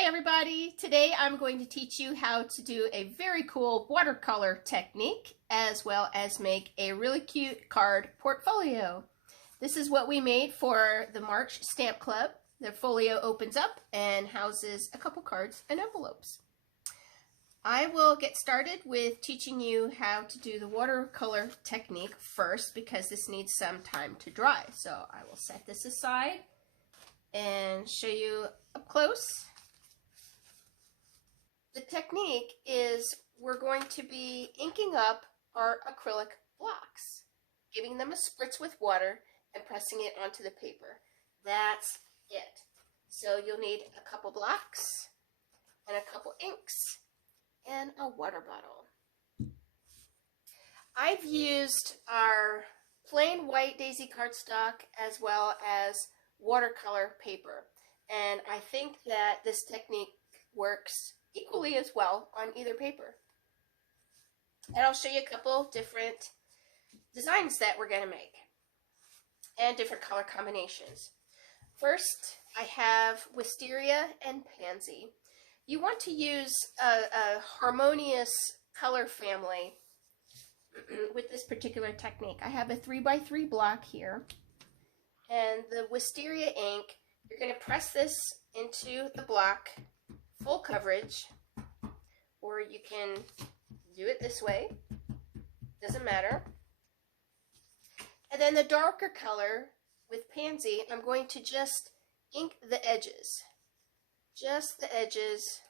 Hi everybody! Today I'm going to teach you how to do a very cool watercolor technique as well as make a really cute card portfolio. This is what we made for the March Stamp Club. The folio opens up and houses a couple cards and envelopes. I will get started with teaching you how to do the watercolor technique first because this needs some time to dry. So I will set this aside and show you up close. The technique is we're going to be inking up our acrylic blocks, giving them a spritz with water and pressing it onto the paper. That's it. So you'll need a couple blocks and a couple inks and a water bottle. I've used our plain white daisy cardstock as well as watercolor paper, and I think that this technique works equally as well on either paper. And I'll show you a couple different designs that we're going to make and different color combinations. First, I have wisteria and pansy. You want to use a harmonious color family with this particular technique. I have a 3x3 block here, and the wisteria ink, you're going to press this into the block full coverage, or you can do it this way, doesn't matter. And then the darker color with pansy, I'm going to just ink the edges, just the edges,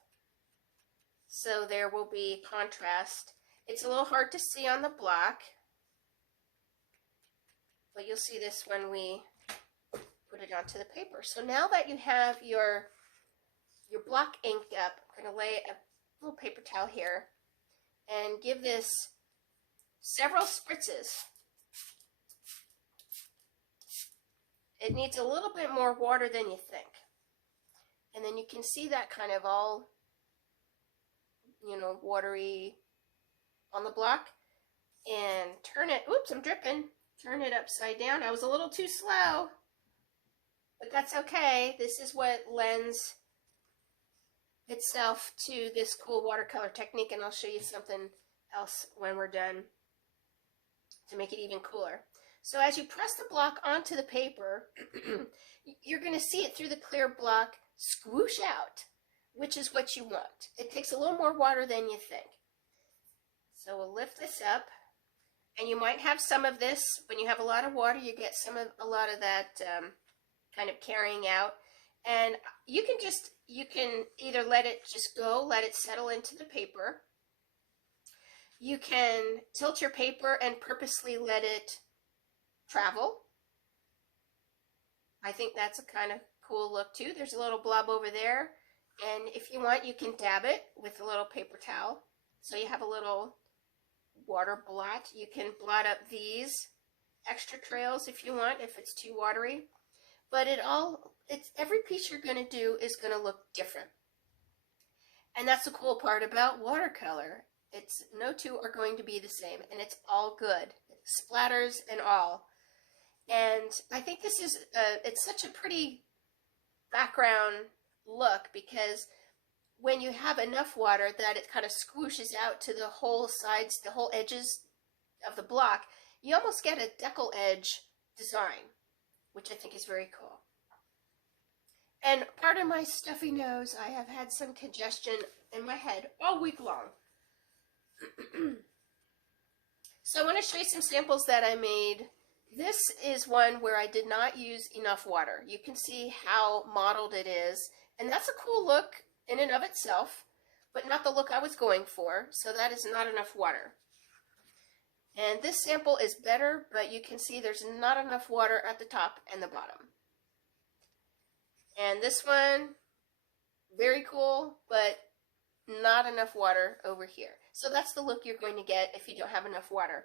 so there will be contrast. It's a little hard to see on the block, but you'll see this when we put it onto the paper. So now that you have your block inked up, I'm going to lay a little paper towel here and give this several spritzes. It needs a little bit more water than you think. And then you can see that kind of all, watery on the block. And turn it, oops, I'm dripping. Turn it upside down. I was a little too slow, but that's okay. This is what lends itself to this cool watercolor technique, and I'll show you something else when we're done to make it even cooler. So as you press the block onto the paper, you're going to see it through the clear block swoosh out, which is what you want. It takes a little more water than you think. So we'll lift this up, and you might have some of this. When you have a lot of water, you get a lot of that kind of carrying out. And you can either let it just go, let it settle into the paper. You can tilt your paper and purposely let it travel. I think that's a kind of cool look too. There's a little blob over there, and if you want, you can dab it with a little paper towel. So you have a little water blot. You can blot up these extra trails if you want, if it's too watery. But every piece you're going to do is going to look different. And that's the cool part about watercolor. No two are going to be the same, and it's all good. Splatters and all. And I think this is, it's such a pretty background look, because when you have enough water that it kind of squooshes out to the whole sides, the whole edges of the block, you almost get a decal edge design, which I think is very cool. And pardon my stuffy nose, I have had some congestion in my head all week long. So I want to show you some samples that I made. This is one where I did not use enough water. You can see how mottled it is, and that's a cool look in and of itself, but not the look I was going for, so that is not enough water. And this sample is better, but you can see there's not enough water at the top and the bottom. And this one, very cool, but not enough water over here. So that's the look you're going to get if you don't have enough water.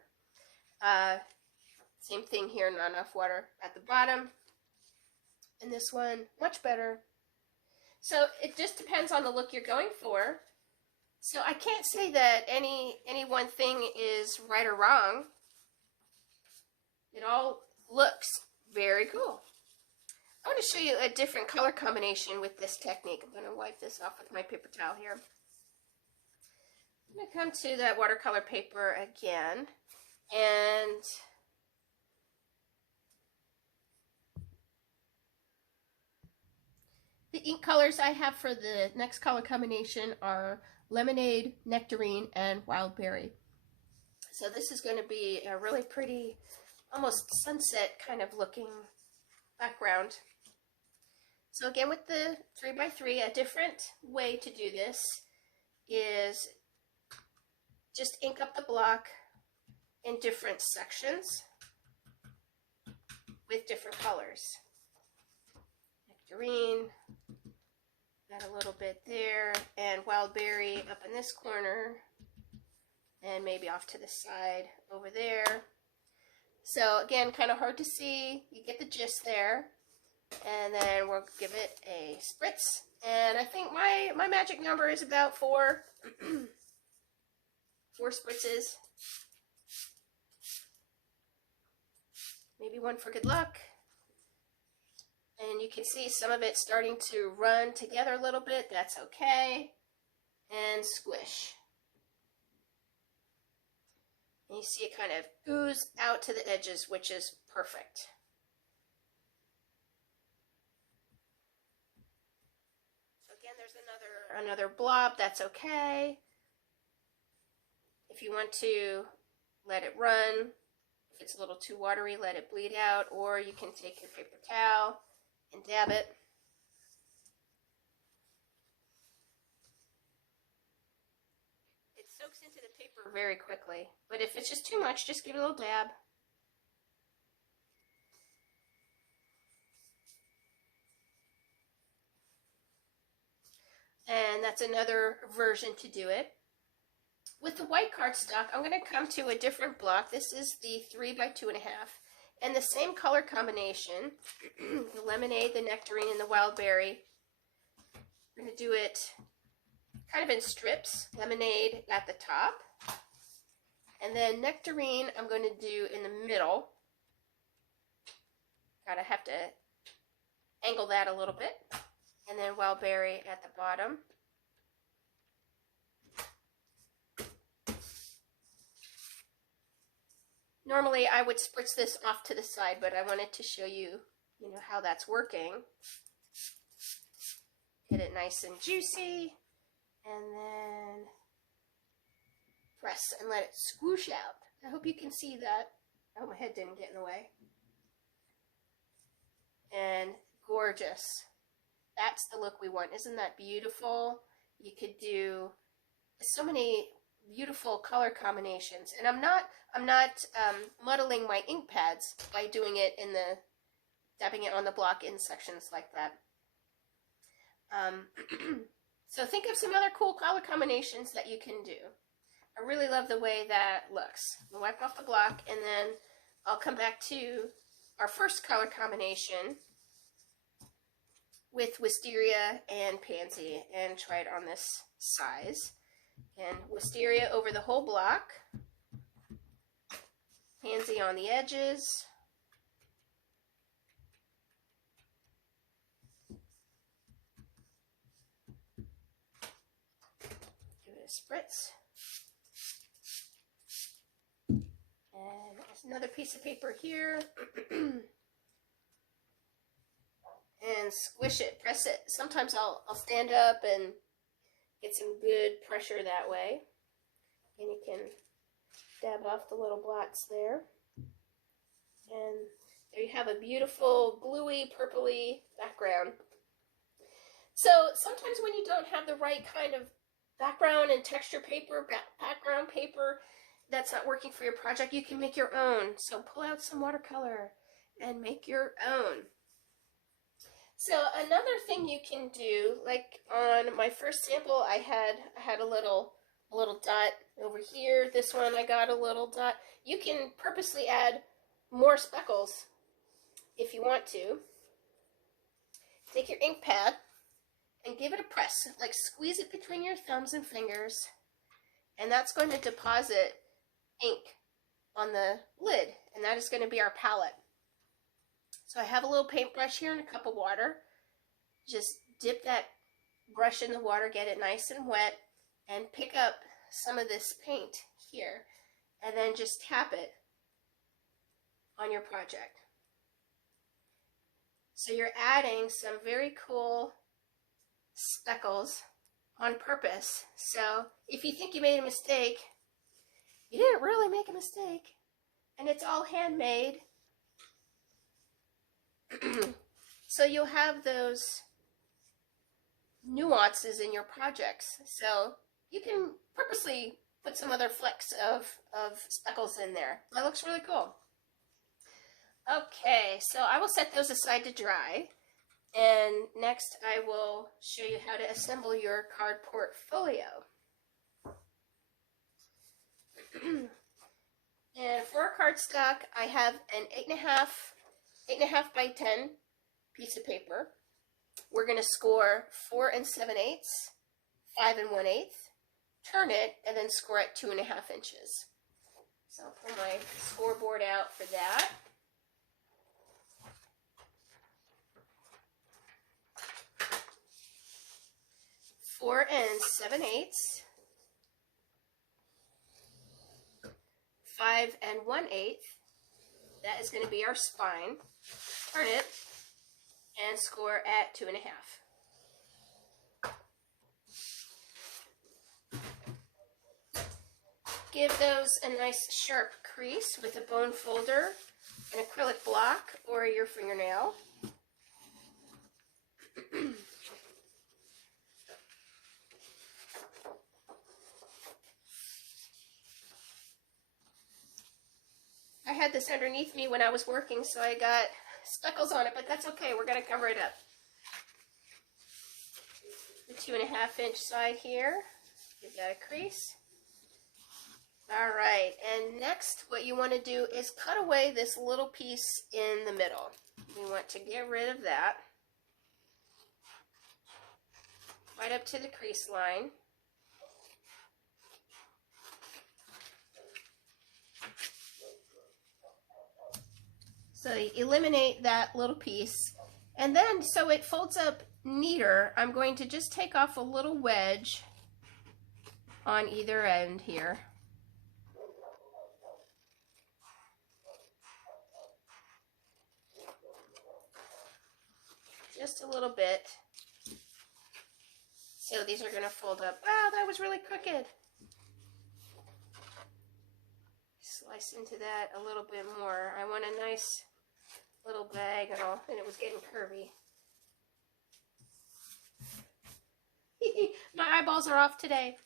Same thing here, not enough water at the bottom. And this one, much better. So it just depends on the look you're going for. So I can't say that any one thing is right or wrong. It all looks very cool. I want to show you a different color combination with this technique. I'm going to wipe this off with my paper towel here. I'm going to come to that watercolor paper again, and the ink colors I have for the next color combination are Lemonade, Nectarine, and Wild Berry. So this is going to be a really pretty, almost sunset kind of looking background. So again, with the 3x3, a different way to do this is just ink up the block in different sections with different colors. Nectarine, got a little bit there, and Wild Berry up in this corner, and maybe off to the side over there. So again, kind of hard to see. You get the gist there. And then we'll give it a spritz. And I think my magic number is about 4. 4 spritzes. Maybe 1 for good luck. And you can see some of it starting to run together a little bit. That's okay. And squish. And you see it kind of ooze out to the edges, which is perfect. Again, there's another blob. That's okay. If you want to let it run, if it's a little too watery, let it bleed out, or you can take your paper towel and dab it. It soaks into the paper very quickly, but if it's just too much, just give it a little dab. And that's another version to do it. With the white cardstock, I'm going to come to a different block. This is the 3x2.5. And the same color combination, the lemonade, the nectarine, and the wild berry. I'm going to do it kind of in strips. Lemonade at the top. And then nectarine I'm going to do in the middle. Gotta have to angle that a little bit. And then wild berry at the bottom. Normally I would spritz this off to the side, but I wanted to show you, how that's working. Get it nice and juicy, and then press and let it swoosh out. I hope you can see that. I hope my head didn't get in the way. And gorgeous. That's the look we want. Isn't that beautiful? You could do so many beautiful color combinations, and I'm not muddling my ink pads by doing it dabbing it on the block in sections like that. So think of some other cool color combinations that you can do. I really love the way that looks. I'll wipe off the block, and then I'll come back to our first color combination with wisteria and pansy and try it on this size. And wisteria over the whole block, pansy on the edges, give it a spritz, and there's another piece of paper here. And squish it, press it. Sometimes I'll stand up and get some good pressure that way. And you can dab off the little blots there. And there you have a beautiful bluey, purpley background. So sometimes when you don't have the right kind of background and texture paper, background paper that's not working for your project, you can make your own. So pull out some watercolor and make your own. So another thing you can do, like on my first sample, I had a little dot over here. This one I got a little dot. You can purposely add more speckles if you want to. Take your ink pad and give it a press, like squeeze it between your thumbs and fingers, and that's going to deposit ink on the lid, and that is going to be our palette. So I have a little paintbrush here and a cup of water. Just dip that brush in the water, get it nice and wet, and pick up some of this paint here, and then just tap it on your project. So you're adding some very cool speckles on purpose. So if you think you made a mistake, you didn't really make a mistake, and it's all handmade. So you'll have those nuances in your projects. So you can purposely put some other flecks of speckles in there. That looks really cool. Okay, so I will set those aside to dry. And next I will show you how to assemble your card portfolio. And for our cardstock, I have an 8.5 by 10 piece of paper. We're going to score 4 7/8, 5 1/8, turn it, and then score at 2.5 inches. So I'll pull my scoreboard out for that. Four 7/8, 5 1/8. That is going to be our spine. Turn it and score at 2.5. Give those a nice sharp crease with a bone folder, an acrylic block, or your fingernail. I had this underneath me when I was working, so I got speckles on it, but that's okay. We're going to cover it up. The 2.5 inch side here. Give that a crease. All right, and next what you want to do is cut away this little piece in the middle. We want to get rid of that. Right up to the crease line. So you eliminate that little piece, and then so it folds up neater, I'm going to just take off a little wedge on either end here. Just a little bit. So these are going to fold up. Wow, that was really crooked. Slice into that a little bit more. I want a nice little diagonal, and it was getting curvy. My eyeballs are off today.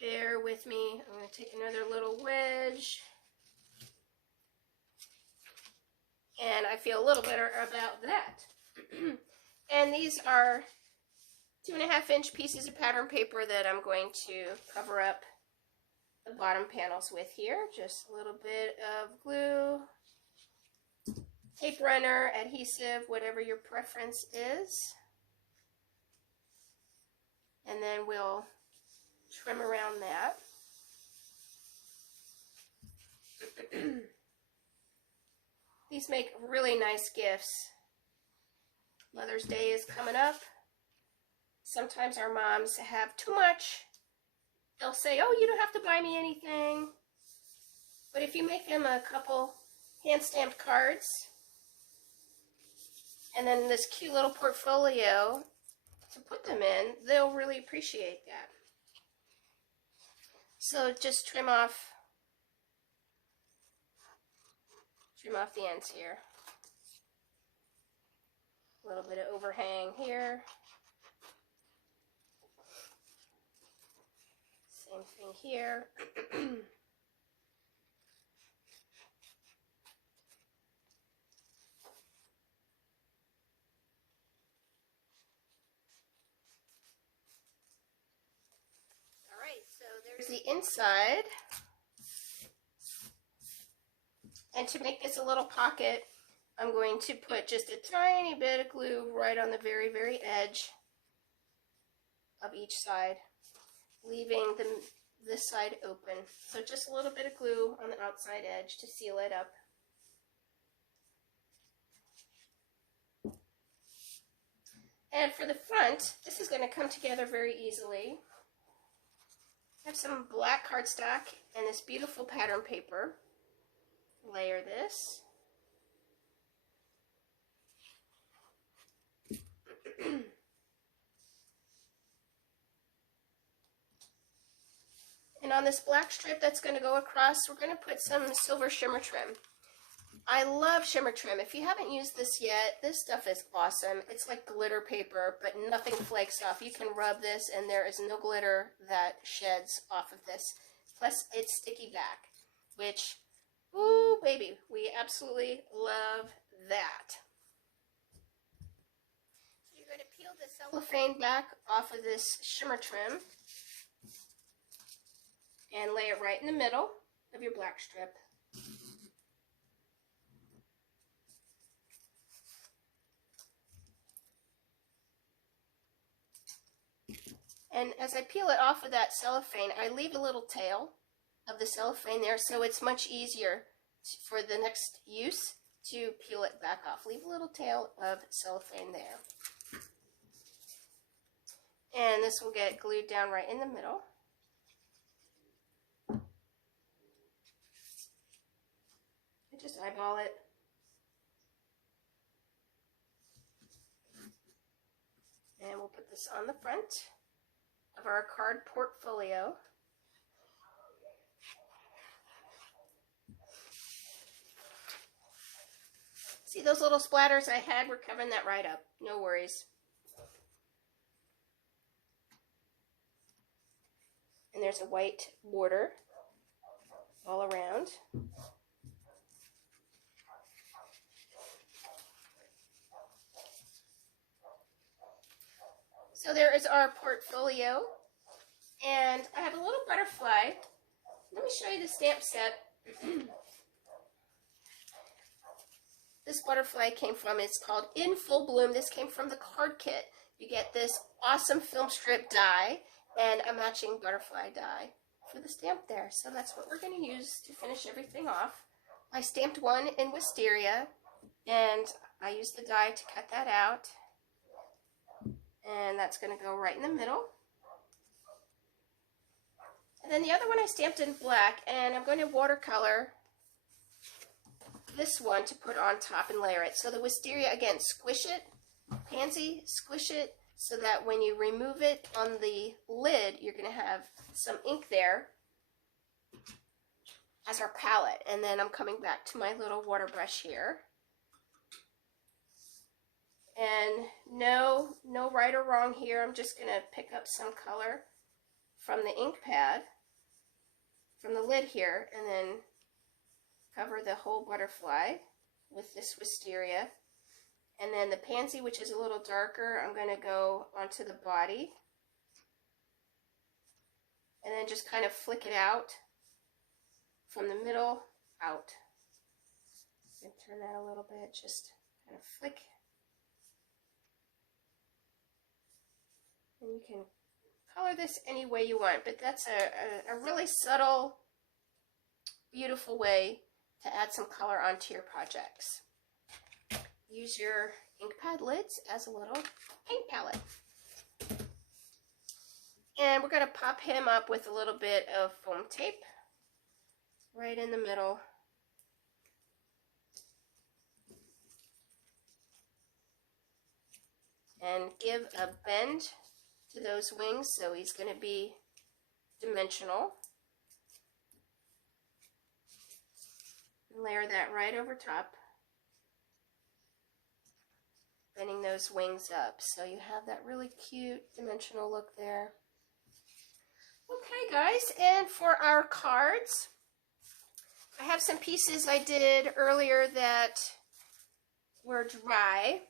Bear with me. I'm going to take another little wedge. And I feel a little better about that. And these are 2.5 inch pieces of pattern paper that I'm going to cover up the bottom panels with here. Just a little bit of glue, tape runner, adhesive, whatever your preference is. And then we'll trim around that. These make really nice gifts. Mother's Day is coming up. Sometimes our moms have too much. They'll say, oh, you don't have to buy me anything. But if you make them a couple hand-stamped cards, and then this cute little portfolio to put them in, they'll really appreciate that. So just trim off the ends here. A little bit of overhang here. Same thing here. All right, so there's the inside. And to make this a little pocket, I'm going to put just a tiny bit of glue right on the very, very edge of each side, leaving this side open. So just a little bit of glue on the outside edge to seal it up. And for the front, this is going to come together very easily. I have some black cardstock and this beautiful pattern paper. Layer this. And on this black strip that's going to go across, we're going to put some silver shimmer trim. I love shimmer trim. If you haven't used this yet, this stuff is awesome. It's like glitter paper, but nothing flakes off. You can rub this and there is no glitter that sheds off of this. Plus, it's sticky back, which, ooh, baby, we absolutely love that. So you're going to peel the cellophane back off of this shimmer trim and lay it right in the middle of your black strip. And as I peel it off of that cellophane, I leave a little tail of the cellophane there, so it's much easier for the next use to peel it back off. Leave a little tail of cellophane there. And this will get glued down right in the middle. I just eyeball it. And we'll put this on the front of our card portfolio. See those little splatters I had? We're covering that right up. No worries. And there's a white border all around. So there is our portfolio, and I have a little butterfly. Let me show you the stamp set. This butterfly came from, it's called In Full Bloom. This came from the card kit. You get this awesome film strip die and a matching butterfly die for the stamp there. So that's what we're going to use to finish everything off. I stamped one in wisteria, and I used the die to cut that out. And that's going to go right in the middle. And then the other one I stamped in black, and I'm going to watercolor this one to put on top and layer it. So the wisteria, again, squish it, pansy, squish it, so that when you remove it on the lid, you're going to have some ink there as our palette. And then I'm coming back to my little water brush here. And no right or wrong here. I'm just going to pick up some color from the ink pad, from the lid here, and then cover the whole butterfly with this wisteria. And then the pansy, which is a little darker, I'm going to go onto the body. And then just kind of flick it out from the middle out. And turn that a little bit, just kind of flick. And you can color this any way you want, but that's a really subtle, beautiful way to add some color onto your projects. Use your ink pad lids as a little paint palette. And we're going to pop him up with a little bit of foam tape right in the middle. And give a bend to those wings, so he's going to be dimensional. And layer that right over top, bending those wings up so you have that really cute dimensional look there. Okay guys, and for our cards, I have some pieces I did earlier that were dry.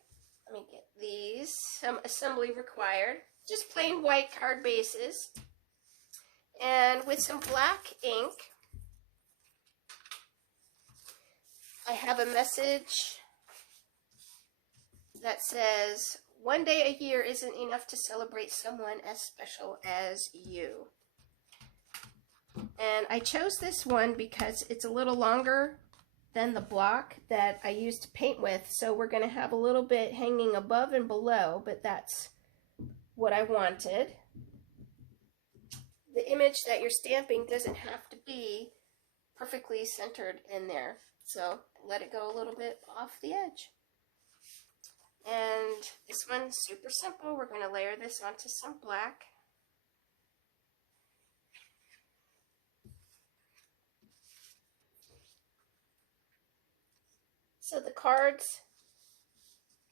Let me get these, some assembly required. Just plain white card bases, and with some black ink, I have a message that says, "One day a year isn't enough to celebrate someone as special as you." And I chose this one because it's a little longer than the block that I used to paint with. So we're going to have a little bit hanging above and below, but that's what I wanted. The image that you're stamping doesn't have to be perfectly centered in there. So let it go a little bit off the edge. And this one's super simple. We're going to layer this onto some black. So the cards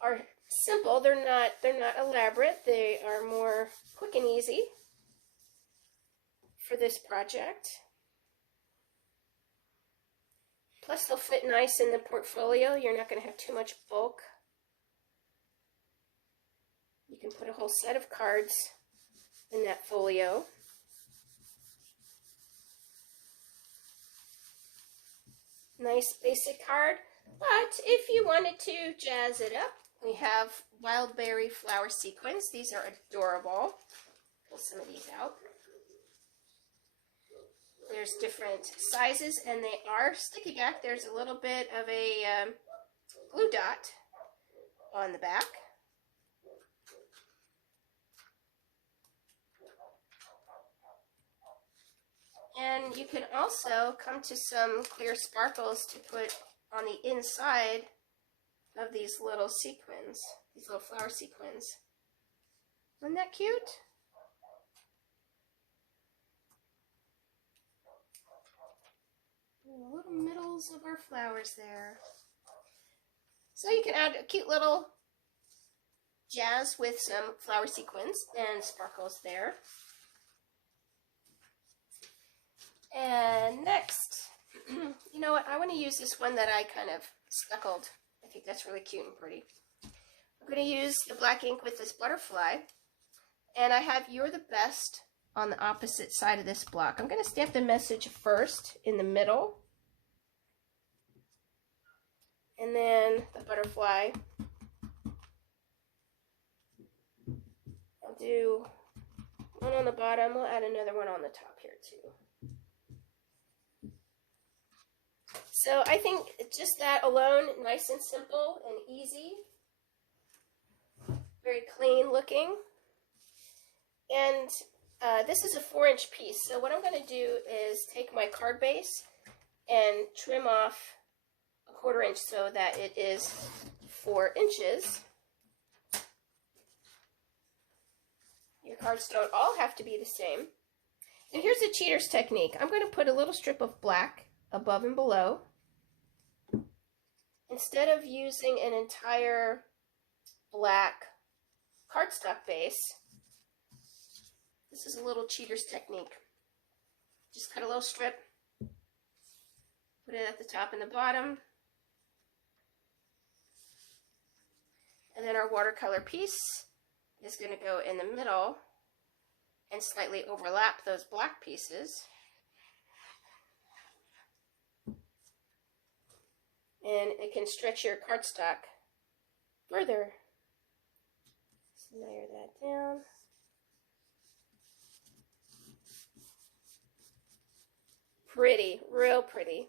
are simple. They're not elaborate. They are more quick and easy for this project. Plus they'll fit nice in the portfolio. You're not going to have too much bulk. You can put a whole set of cards in that folio. Nice basic card, but if you wanted to jazz it up, we have wild berry flower sequins. These are adorable. Pull some of these out. There's different sizes and they are sticky back. There's a little bit of a glue dot on the back. And you can also come to some clear sparkles to put on the inside of these little sequins, these little flower sequins. Isn't that cute? The little middles of our flowers there. So you can add a cute little jazz with some flower sequins and sparkles there. And next, you know what, I want to use this one that I kind of speckled. I think that's really cute and pretty. I'm going to use the black ink with this butterfly. And I have You're the Best on the opposite side of this block. I'm going to stamp the message first in the middle. And then the butterfly. I'll do one on the bottom. We'll add another one on the top here too. So I think just that alone, nice and simple and easy. Very clean looking. And this is a 4-inch piece. So what I'm going to do is take my card base and trim off a 1/4 inch so that it is 4 inches. Your cards don't all have to be the same. And here's a cheater's technique. I'm going to put a little strip of black above and below. Instead of using an entire black cardstock base, this is a little cheater's technique. Just cut a little strip, put it at the top and the bottom, and then our watercolor piece is going to go in the middle and slightly overlap those black pieces. And it can stretch your cardstock further. Just layer that down. Pretty, real pretty.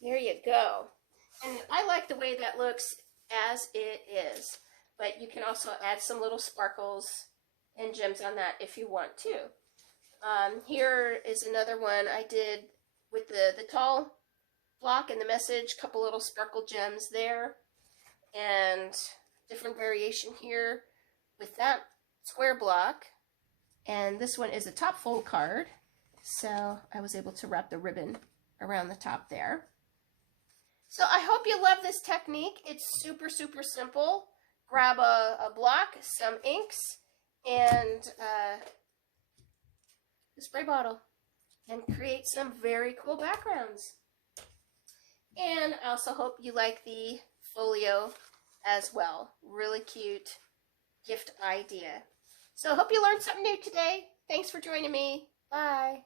There you go. And I like the way that looks as it is. But you can also add some little sparkles and gems on that if you want to. Here is another one I did with the tall block and the message, couple little sparkle gems there, and different variation here with that square block. And this one is a top fold card, so I was able to wrap the ribbon around the top there. So I hope you love this technique. It's super, super simple. Grab a block, some inks, and a spray bottle and create some very cool backgrounds. And I also hope you like the folio as well. Really cute gift idea. So I hope you learned something new today. Thanks for joining me. Bye.